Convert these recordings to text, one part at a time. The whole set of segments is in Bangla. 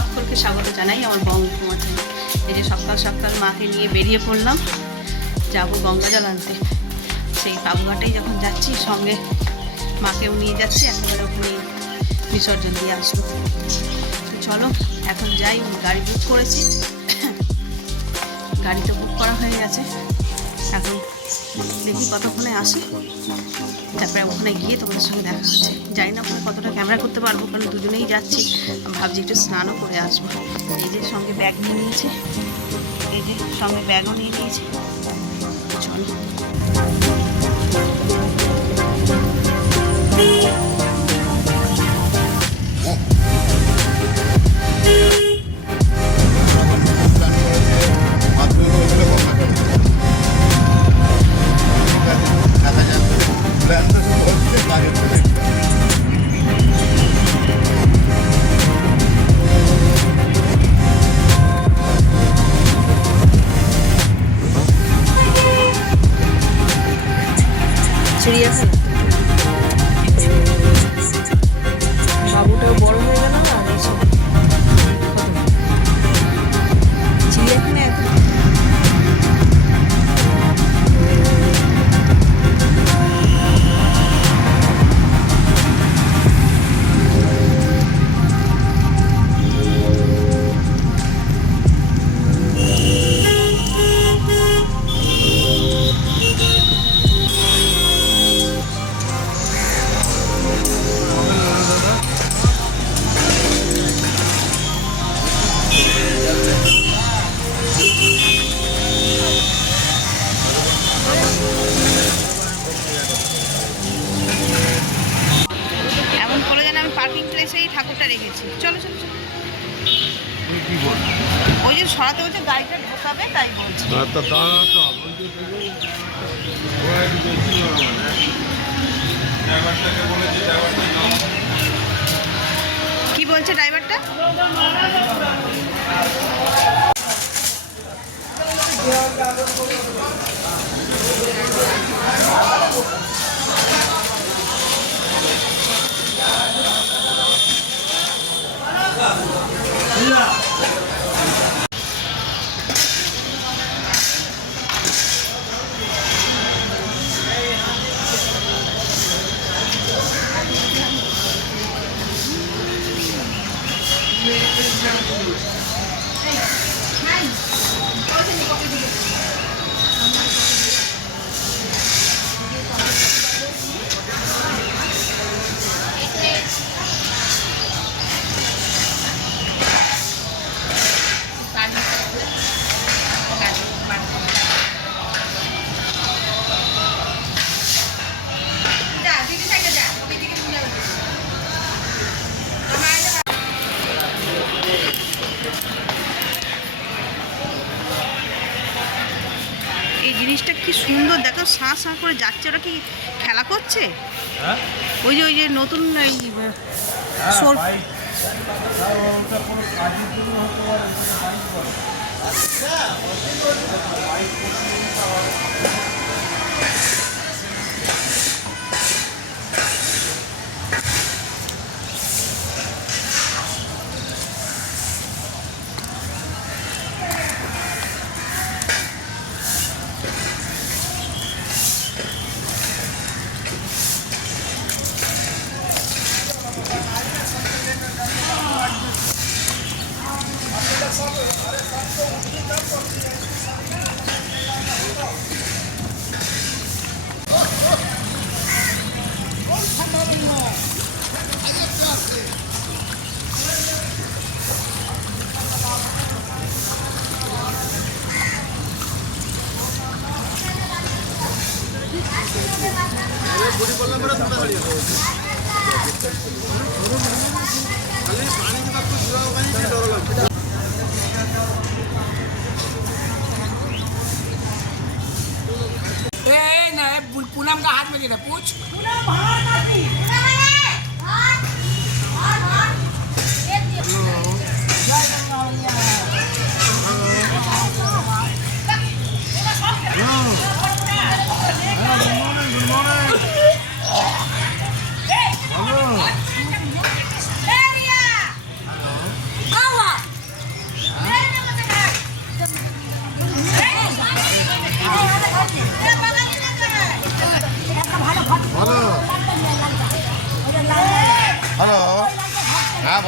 সকলকে স্বাগত জানাই আমার বঙ্গকুমার চ্যানেলে। এই যে সকাল সকাল মাকে নিয়ে বেরিয়ে পড়লাম, যাবো গঙ্গাজল আনতে। সেই বাবুঘাটেই যখন যাচ্ছি সঙ্গে মাকেও নিয়ে যাচ্ছি, একেবারে ওখানে বিসর্জন দিয়ে আসবো। তো চলো এখন যাই, গাড়ি বুক করেছি, গাড়ি তো বুক করা হয়ে গেছে। এখন দেখি কতক্ষণে আসে, তারপরে ওখানে গিয়ে তোমাদের সঙ্গে দেখা হচ্ছে। জানি না ওখানে কতটা ক্যামেরা করতে পারবো, কারণ দুজনেই যাচ্ছি। ভাবছি একটু স্নানও করে আসবো। এই যে সঙ্গে ব্যাগ নিয়ে নিয়েছে, এই যে সঙ্গে ব্যাগও নিয়ে নিয়েছে। চলো চিড়িয়াখানা। বাবুটাও বড় হয়ে গেল না, আর এইসব চিড়িয়াখানা এখন পার্কিং প্লেসেই ঠাকুরটা রেখেছি। চলো চলো চলো, ওই যে সরাতে বলছে গাড়িটা ঢোকাবে, তাই বলছে। কি বলছে ড্রাইভারটা? এই জিনিসটা কি সুন্দর দেখো, সাঁ সাঁ করে যাচ্ছে। ওরা কি খেলা করছে? ওই যে নতুন এই पूनम का हाथ में देना, पूछ Kawa.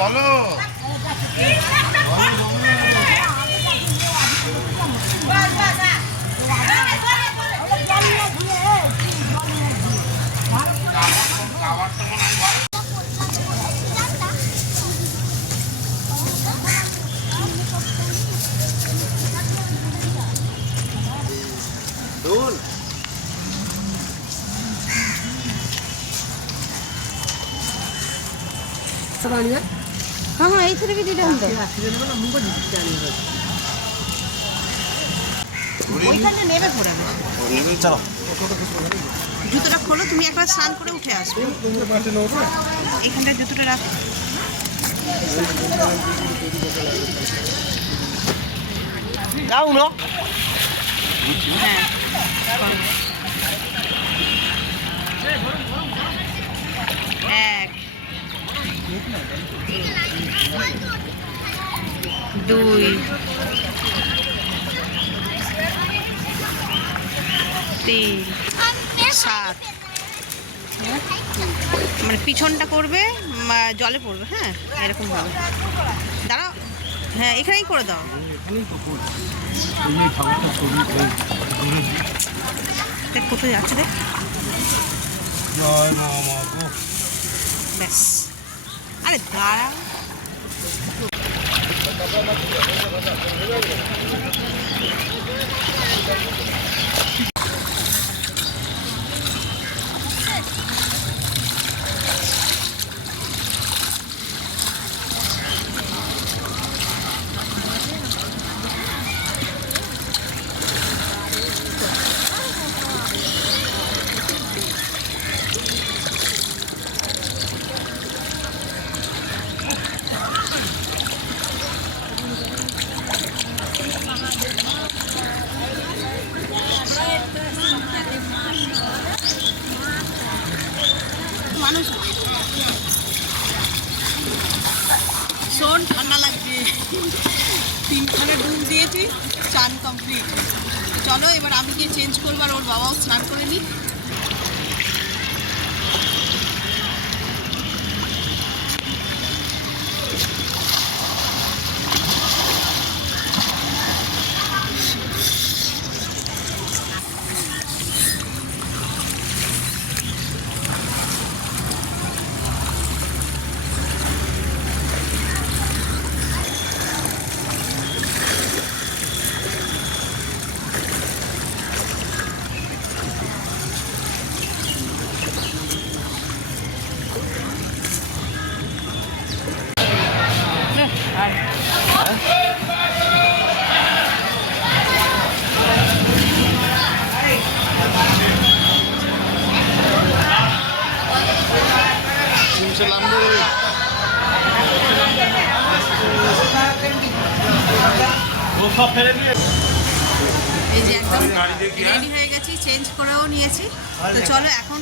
বলো हाँ हाँ এইখানে কি দিতে হবে ওইখানে নেবে পড়ে চলো জুতোটা খোলো তুমি একবার স্নান করে উঠে আসবে এইখানটা জুতোটা রাখো যাও না হ্যাঁ এক দুই তিন সাত মানে পিছনটা করবে জলে পড়বে হ্যাঁ এরকম ভাবে দাঁড়াও হ্যাঁ এখানেই করে দাও দেখ কোথায় যাচ্ছে দেখ ব্যাস আরে দাঁড়াও মানুষ শোন ঠান্ডা লাগছে 3খানে ডুব দিয়েছি চান কমপ্লিট চলো এবার আমি গিয়ে চেঞ্জ করবো আর ওর বাবাও স্নান করে নিই এই যে একদম রেডি হয়ে গেছি চেঞ্জ করেও নিয়েছি তো চলো এখন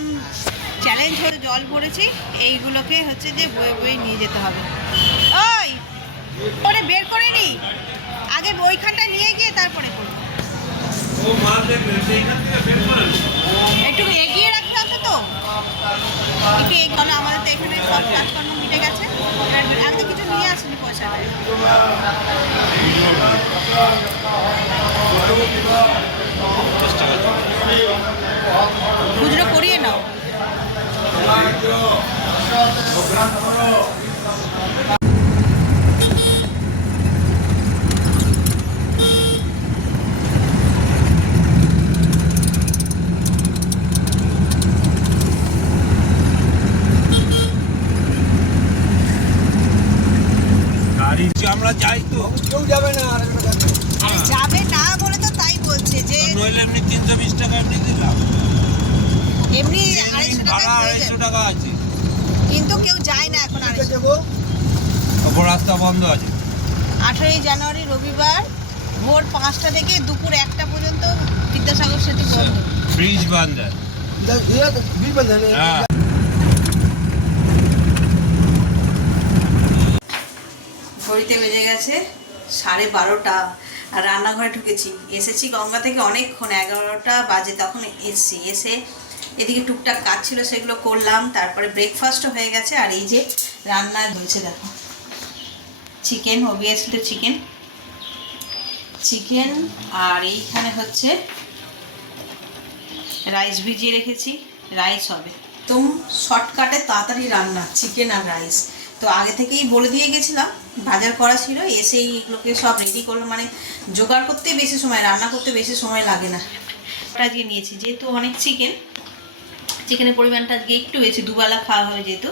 চ্যালেঞ্জ হয়ে জল ভরেছি এইগুলোকে হচ্ছে যে বয়ে বয়ে নিয়ে যেতে হবে ওই করে বের করে নি আগে ওইখানটা নিয়ে গিয়ে তারপরে করবো একটু এগিয়ে রাখতে হবে তো একটু এই কারণে আমাদের তো এখানে সব কাজকর্ম মিটে গেছে আর আগে কিছু নিয়ে আসেনি পয়সাটা খুচরো করিয়ে নাও আমরা যাই তো কেউ যাবে না যাবে না বলে তো তাই বলছে যে নইলে এমনি 320 টাকা এমনি দিলাম এমনি ভাড়া 250 টাকা আছে কিন্তু কেউ যায় না এখন আর তারপর রাস্তা বন্ধ আছে 18 জানুয়ারি রবিবার ভোর 5টা থেকে দুপুর 1টা পর্যন্ত বিদ্যাসাগর সেতু বন্ধ ব্রিজ বন্ধ হ্যাঁ ঘড়িতে বেজে গেছে 12:30 আর রান্নাঘরে ঢুকেছি এসেছি গঙ্গা থেকে অনেকক্ষণ 11টা বাজে তখন এসে এদিকে টুকটাক কাজ ছিল সেগুলো করলাম তারপরে ব্রেকফাস্টও হয়ে গেছে আর এই যে রান্না হয়েছে দেখো চিকেন, অবভিয়াসলি তো চিকেন। আর এইখানে হচ্ছে রাইস ভিজিয়ে রেখেছি, রাইস হবে। তো শর্টকাটে তাড়াতাড়ি রান্না, চিকেন আর রাইস। তো আগে থেকেই বলে দিয়ে গেছিলাম, বাজার করা ছিল, এসেই এগুলোকে সব রেডি করলো। মানে জোগাড় করতে বেশি সময়, রান্না করতে বেশি সময় লাগে না। আজকে নিয়েছি যেহেতু অনেক চিকেনের পরিমাণটা আজকে একটু বেশি, দুবেলা খাওয়া হয় যেহেতু,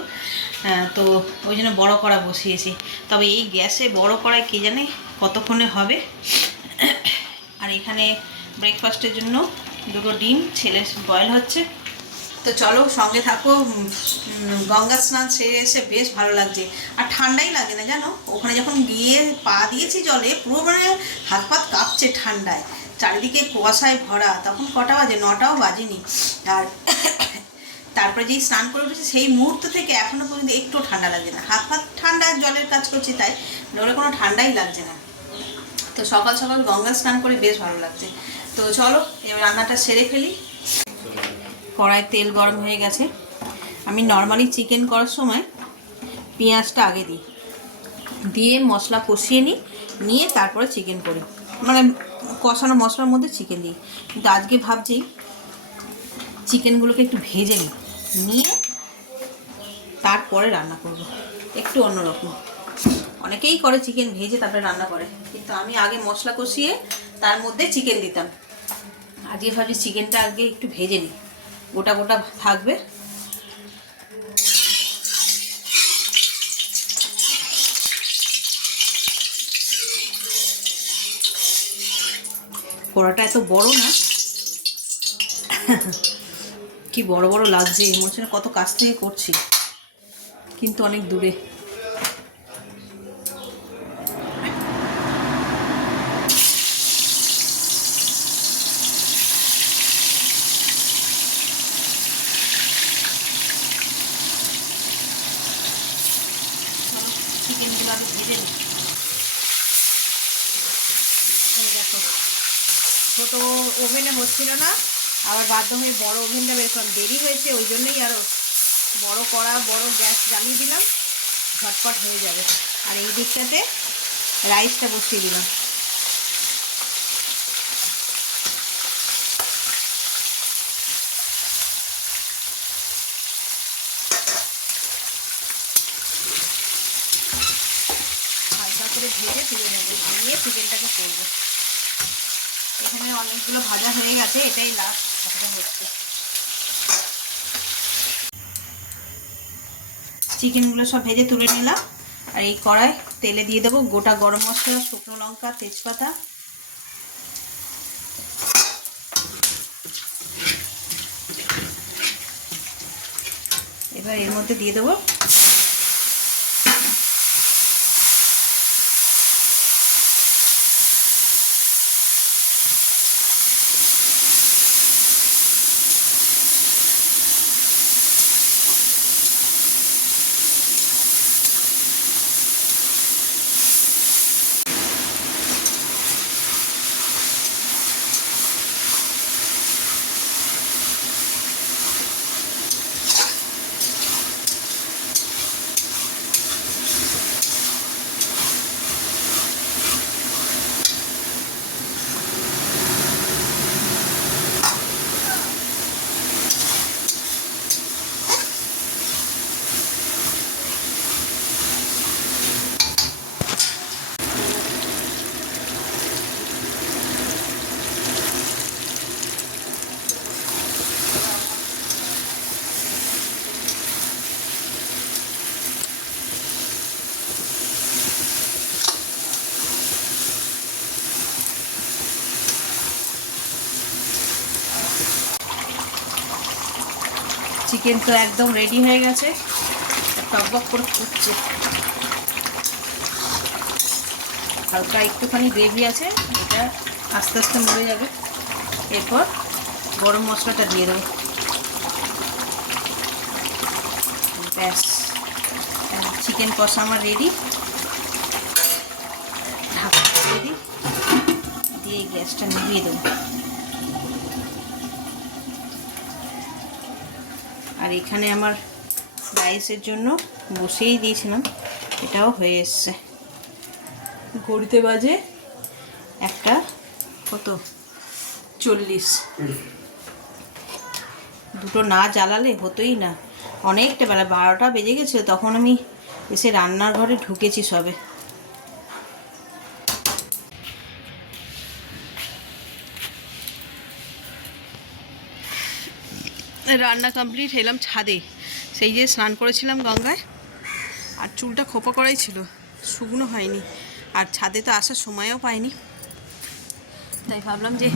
তো ওই জন্য বড়ো কড়া বসিয়েছি। তবে এই গ্যাসে বড়ো কড়ায় কে জানে কতক্ষণে হবে। আর এখানে ব্রেকফাস্টের জন্য দুটো ডিম ছেলে বয়েল হচ্ছে। তো চলো সঙ্গে থাকো। গঙ্গা স্নান সেরে এসে বেশ ভালো লাগছে, আর ঠান্ডাই লাগে না জানো। ওখানে যখন গিয়ে পা দিয়েছি জলে, পুরো মানে হাত পাত কাঁপছে ঠান্ডায়, চারিদিকে কুয়াশায় ভরা। তখন কটা বাজে, 9টাও বাজেনি। আর তারপরে যেই স্নান করে উঠেছি সেই মুহূর্ত থেকে এখনও পর্যন্ত একটু ঠান্ডা লাগছে না। হাত পাত ঠান্ডা, জলের কাজ করছি তাই, নইলে কোনো ঠান্ডাই লাগছে না। তো সকাল সকাল গঙ্গা স্নান করে বেশ ভালো লাগছে। তো চলো এবার রান্নাটা সেরে ফেলি। কড়াই তেল গরম হয়ে গেছে। আমি নর্মালি চিকেন করার সময় পেঁয়াজটা আগে দিয়ে মশলা কষিয়ে নিয়ে তারপরে চিকেন করি, মানে কষানো মশলার মধ্যে চিকেন দিই। কিন্তু আজকে ভাবছি চিকেনগুলোকে একটু ভেজে নিয়ে তারপরে রান্না করব, একটু অন্যরকম। অনেকেই করে চিকেন ভেজে তারপরে রান্না করে, কিন্তু আমি আগে মশলা কষিয়ে তার মধ্যে চিকেন দিতাম। আজকে ভাবছি চিকেনটা আগে একটু ভেজে নিই, গোটা গোটা থাকবে। কড়াটা এত বড় না, কি বড় বড় লাগছে, মনে হচ্ছে কত কাছ থেকে করছি, কিন্তু অনেক দূরে। চিকেনগুলো আমি ভেজে নিই। দেখো ছোটো ওভেনে হচ্ছিল না, আবার বাধ্য হয়ে বড় ওভেনটা বের করলাম। দেরি হয়েছে ওই জন্যই আরও বড় কড়া, বড় গ্যাস জ্বালিয়ে দিলাম, ঝটপট হয়ে যাবে। আর এই দিকটাতে রাইসটা বসিয়ে দিলাম। হালকা করে ভেজে তুলে নেবো, নিয়ে চিকেনটাকে করবো। এখানে অনেকগুলো ভাজা হয়ে গেছে, এটাই লাস্ট ভাজা হচ্ছে। চিকেনগুলো সব ভেজে তুলে নিলাম। আর এই কড়াই তেলে দিয়ে দেবো গোটা গরম মশলা, শুকনো লঙ্কা, তেজপাতা। এবার এর মধ্যে দিয়ে দেবো চিকেন। তো একদম রেডি হয়ে গেছে, টকবক করে ফুটছে, হালকা একটুখানি গ্রেভি আছে, এটা আস্তে আস্তে মরে যাবে। এরপর গরম মশলাটা দিয়ে দেবো, ব্যাস চিকেন কষা আমার রেডি। ঢাকা দিয়ে দিই, দিয়ে গ্যাসটা নিভিয়ে দেবো। আর এখানে আমার রাইসের জন্য বসিয়েই দিয়েছিলাম, এটাও হয়ে এসছে। ঘড়িতে বাজে 1টা কত 40। দুটো না জ্বালালে হতোই না, অনেকটা বেলা 12টা বেজে গেছিলো। তখন আমি এসে রান্নাঘরে ঢুকেছি সবে। রান্না কমপ্লিট, এলাম ছাদে। সেই যে স্নান করেছিলাম গঙ্গায়, আর চুলটা খোপা করাই ছিল, শুকনো হয়নি। আর ছাদে তো আসার সময়ও পাইনি, তাই ভাবলাম যে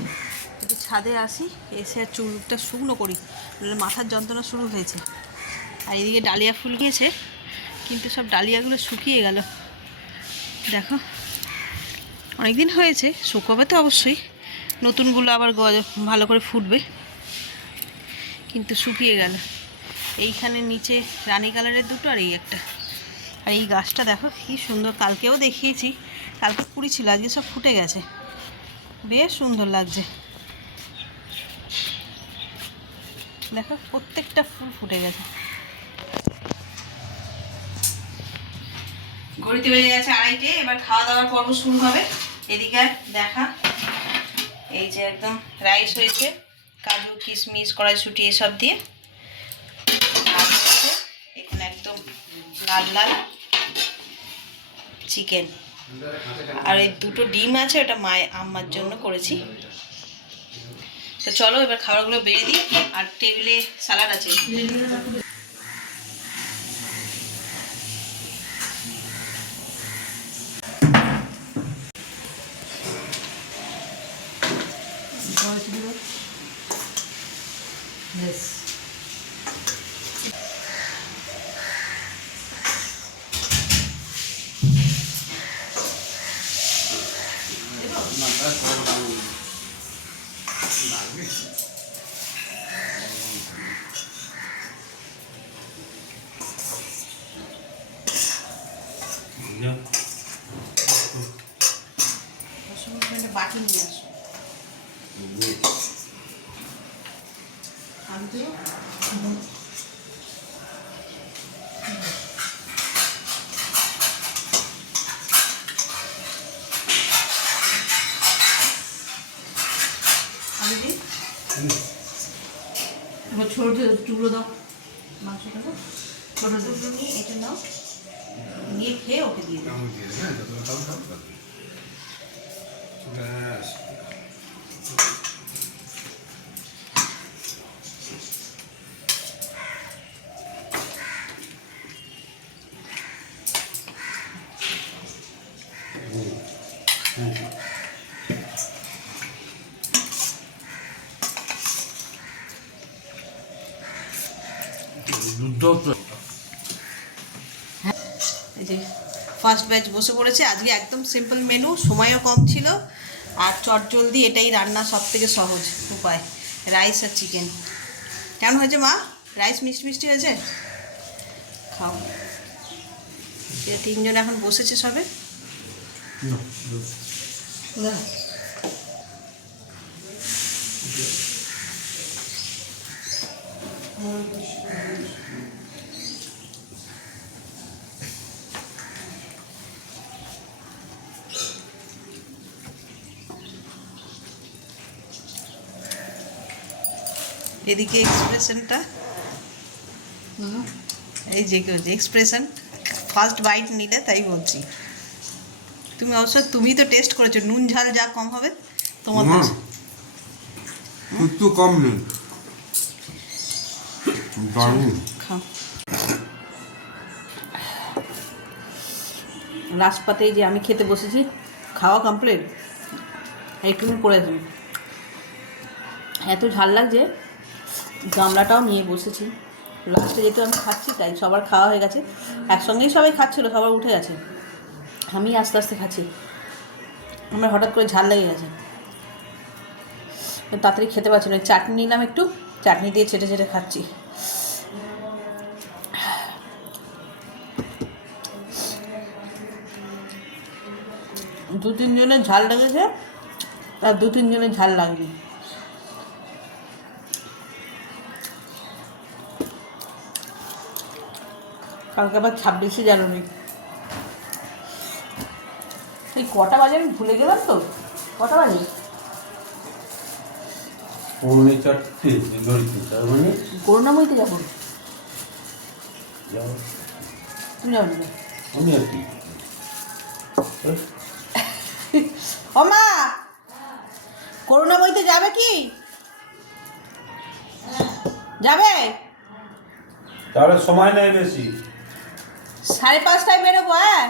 একটু ছাদে আসি, এসে আর চুলটা শুকনো করি, নাহলে মাথার যন্ত্রণা শুরু হয়েছে। আর এদিকে ডালিয়া ফুল গিয়েছে, কিন্তু সব ডালিয়াগুলো শুকিয়ে গেল। দেখো অনেক দিন হয়েছে, শুকোবে তো অবশ্যই, নতুনগুলো আবার ভালো করে ফুটবে, কিন্তু শুকিয়ে গেল। এইখানে নিচে রানী কালারের দুটো, আর এই একটা। আর এই গাছটা দেখো কি সুন্দর, কালকেও দেখিয়েছি, কালকে কুড়ি ছিল, আজকে সব ফুটে গেছে, বেশ সুন্দর লাগছে। দেখো প্রত্যেকটা ফুল ফুটে গেছে। ঘড়িতে বেজে গেছে 2:30, এবার খাওয়া দাওয়ার পর্ব শুরু হবে। এদিকে দেখা, এই যে একদম রাইস হয়েছে, কাজু কিশমিশ কড়াইশুঁটি এসব দিয়ে। আর এখানে একদম লাল লাল চিকেন, আর এই দুটো ডিম আছে, ওটা মায়ের আম্মার জন্য করেছি। তো চলো এবার খাবারগুলো বেড়ে দিই। আর টেবিলে স্যালাড আছে। বাটি নিয়ে আসো। ছোট টুকরো দাও, মাংসটা ছোট টুকরো নিয়ে এটা নাও, নিয়ে খেয়ে ওকে দিয়ে দাও। এই যে ফার্স্ট ব্যাচ বসে পড়েছে। আজকে একদম সিম্পল মেনু, সময়ও কম ছিল, আর চটজলদি এটাই রান্না, সব থেকে সহজ উপায়। রাইস আর চিকেন। কেমন হয়েছে মা? রাইস মিষ্টি মিষ্টি হয়েছে? খাও। তিনজন এখন বসেছে সবে। এদিকে এক্সপ্রেশনটা, এই যে এক্সপ্রেশন, ফার্স্ট বাইট নিলে তাই বলছি। তুমি অবশ্য তুমি তো টেস্ট করেছো, নুন ঝাল যা কম হবে তোমার কাছে। একটু কম নেই, খাও। লাস্ট পাতেই যে আমি খেতে বসেছি, খাওয়া কমপ্লিট, একটুখানি পড়েছি, এত ঝাল লাগছে। গামলাটাও নিয়ে বসেছি, লাস্টে যেহেতু আমি খাচ্ছি তাই সবার খাওয়া হয়ে গেছে, একসঙ্গেই সবাই খাচ্ছিলো, সবার উঠে গেছে, আমি আস্তে আস্তে খাচ্ছি। আমার হঠাৎ করে ঝাল লেগে গেছে, তাড়াতাড়ি খেতে পারছি না। চাটনি নিলাম একটু, চাটনি দিয়ে ছেটে ছেটে খাচ্ছি। দু তিনজনের ঝাল লেগেছে, আর দু তিনজনের ঝাল লাগবে। কালকে আবার 26শে জানুয়ারি, এই কটা বাজে আমি ভুলে গেলাম তো। কটা বাজে? 4:45 ঘড়িতে, তার মানে করুণাময়ীতে যাবো। যাও। তুমি যাবো না? আমি আর কি ও মা, করুণাময়ীতে যাবে কি? যাবে? তাহলে সময় নেই বেশি। 5:30টায় বেরোবো। হ্যাঁ,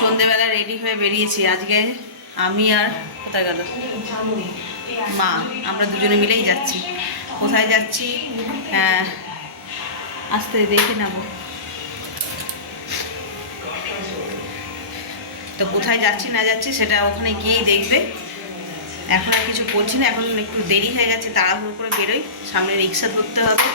সন্ধেবেলা রেডি হয়ে বেরিয়েছি আজকে। আমি আর কোথায় গেল মা, আমরা দুজনে মিলেই যাচ্ছি। কোথায় যাচ্ছি আসতে দেখে নেব। তো কোথায় যাচ্ছি না যাচ্ছি সেটা ওখানে গিয়েই দেখবে। এখন আর কিছু করছি না, এখন একটু দেরি হয়ে গেছে, তাড়াহুড়ো করে বেরোই, সামনে রিক্সা ধরতে হবে।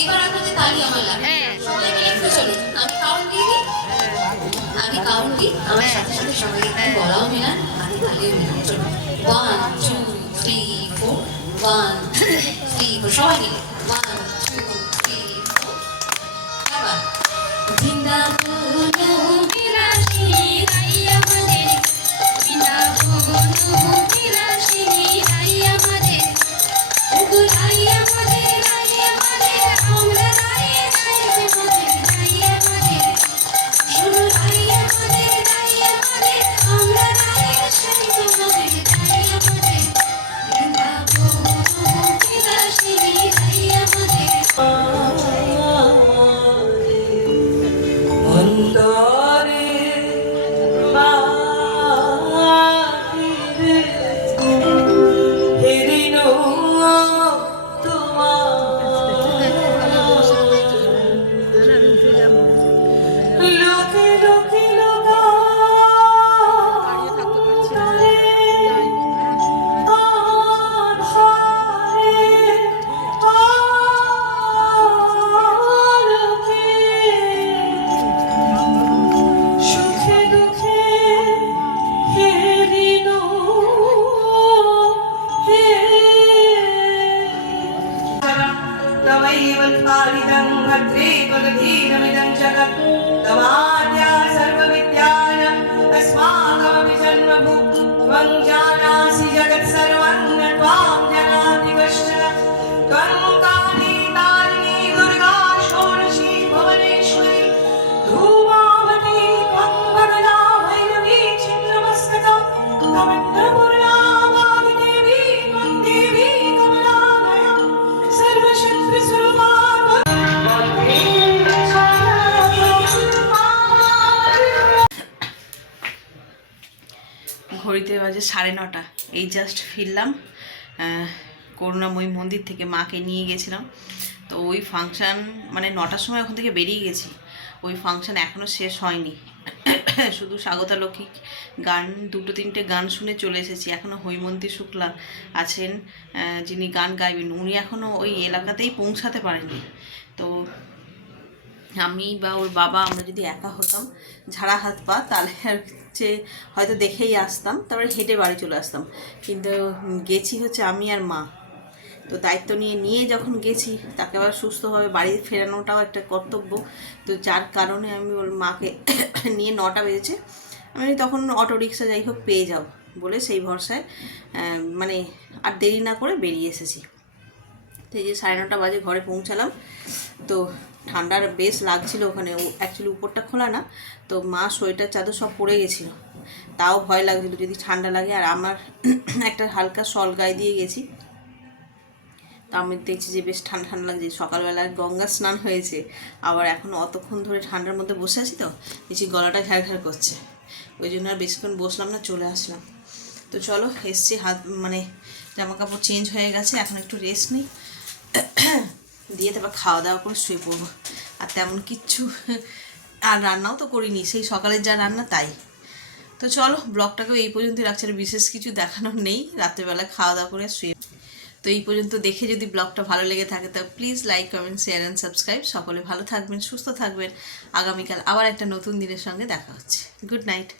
এবার আপনাদের তালি আমার লাগবে। সবাই মিলে একটু চলুন, আমি কাউন্ট দিয়ে দিই। আমি কাউন্ট দিই, আমার সাথে সাথে সবাই একটু গলাও মেলান, হাতে তালিও মেলান। চলুন, 1 2 3 4, 1 2 3 4, সবাই মিলে 1 2 3 4। এবার বৃন্দাবন বিলাসিনী রাই আমাদের, বৃন্দাবন বিলাসিনী রাই আমাদের, ওগো রাই আমাদের, রাই আমাদের, আমরা রাই রাই অন্তরে বাহিরে হেরিল লোকে লোকে সুখে দুঃখে হেরিল तवैव पालितं भद्रे त्वदधीनमिदं जगत् तवाद्या सर्वविद्यानां अस्माकमपि जन्मभूः त्वं जानासि जगत् सर्वं न त्वां जानाति कश्चन त्वं काली तारिणी दुर्गा षोडशी भुवनेश्वरी धूमावती त्वं बगला भैरवी छिन्नमस्तका त्वमिन्द्रपूर्णा वाग्देवी त्वं देवी कमलालया सर्वशक्तिस्वरूपा ঘড়িতে বাজে 9:30। এই জাস্ট ফিরলাম করুণাময়ী মন্দির থেকে, মাকে নিয়ে গেছিলাম। তো ওই ফাংশান মানে 9টার সময় ওখান থেকে বেরিয়ে গেছি, ওই ফাংশান এখনও শেষ হয়নি। শুধু স্বাগতা লক্ষ্মী গান 2-3টে গান শুনে চলে এসেছি। এখনও হৈমন্তী শুক্লা আছেন যিনি গান গাইবেন, উনি এখনও ওই এলাকাতেই পৌঁছাতে পারেননি। তো আমি বা ওর বাবা আমরা যদি একা হতাম ঝাড়া হাত পা, তাহলে হচ্ছে হয়তো দেখেই আসতাম, তারপরে হেঁটে বাড়ি চলে আসতাম। কিন্তু গেছি হচ্ছে আমি আর মা, তো দায়িত্ব নিয়ে যখন গেছি তাকে আবার সুস্থভাবে বাড়ি ফেরানোটাও একটা কর্তব্য। তো যার কারণে আমি ওর মাকে নিয়ে 9টা বেজেছে, আমি তখন অটো রিক্সা যাই হোক পেয়ে যাব বলে সেই ভরসায় মানে আর দেরি না করে বেরিয়ে এসেছি। তো এই যে 9:30 বাজে ঘরে পৌঁছালাম। তো ঠান্ডার বেশ লাগছিল ওখানে, অ্যাকচুয়ালি উপরটা খোলা না, তো মা সোয়েটার চাদর সব পরে গেছিলো, তাও ভয় লাগছিলো যদি ঠান্ডা লাগে। আর আমার একটা হালকা শল গায়ে দিয়ে গেছি, তো আমি দেখছি যে বেশ ঠান্ডা ঠান্ডা লাগছে। সকালবেলায় গঙ্গা স্নান হয়েছে, আবার এখন অতক্ষণ ধরে ঠান্ডার মধ্যে বসে আছি, তো দেখছি গলাটা ঘ্যাড় করছে, ওই জন্য আর বেশিক্ষণ বসলাম না, চলে আসলাম। তো চলো এসছি, হাত মানে জামা কাপড় চেঞ্জ হয়ে গেছে, এখন একটু রেস্ট নিই, দিয়ে তারপর খাওয়া দাওয়া করে শুয়ে পড়বো। আর তেমন কিচ্ছু আর রান্নাও তো করিনি, সেই সকালের যা রান্না তাই। তো চলো ব্লগটাকেও এই পর্যন্ত রাখছি, আর বিশেষ কিছু দেখানোর নেই, রাত্রেবেলা খাওয়া দাওয়া করে শুয়ে। তো এই পর্যন্ত দেখে যদি ব্লগটা ভালো লেগে থাকে তো please like, comment, share and subscribe. সকলে ভালো থাকবেন, সুস্থ থাকবেন। আগামীকাল আবার একটা নতুন দিনের সঙ্গে দেখা হচ্ছে। Good night.